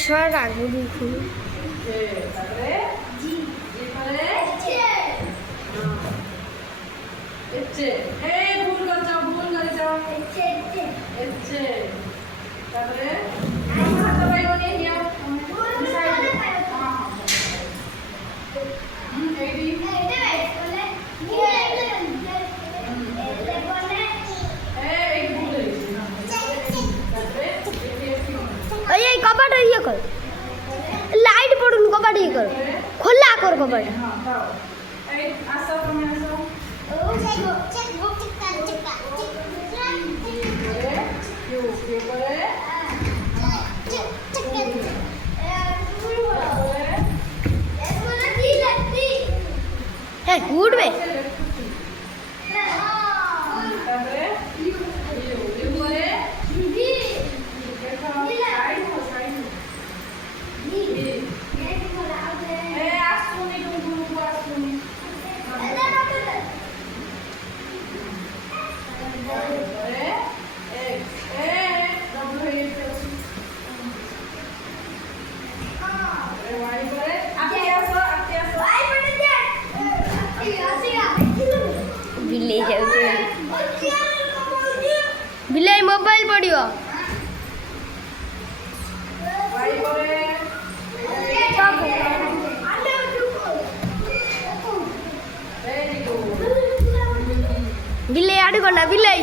সর আগে দেখি তারপরে জি জি পরে এচ্ছে এই ভুল করে যাও এচ্ছে তারপরে হাত বাই বনি নিও এইডি এই কপাট ইয়ে কর লাইট পড়ুন কপাট ইয়ে কর খোলা কর কপাট এই আসো তুমি আসো কি করে হ্যাঁ উঠবে তারপরে ইউ করে দেখো সাইড সাইড এই আসুনি তুমি আসুনি ବିଲେଇ ଯାଉଛି ବିଲେଇ ମୋବାଇଲ ପଡ଼ିବ ବିଲେଇ ଆଡ଼ୁ କନା ବିଲେଇ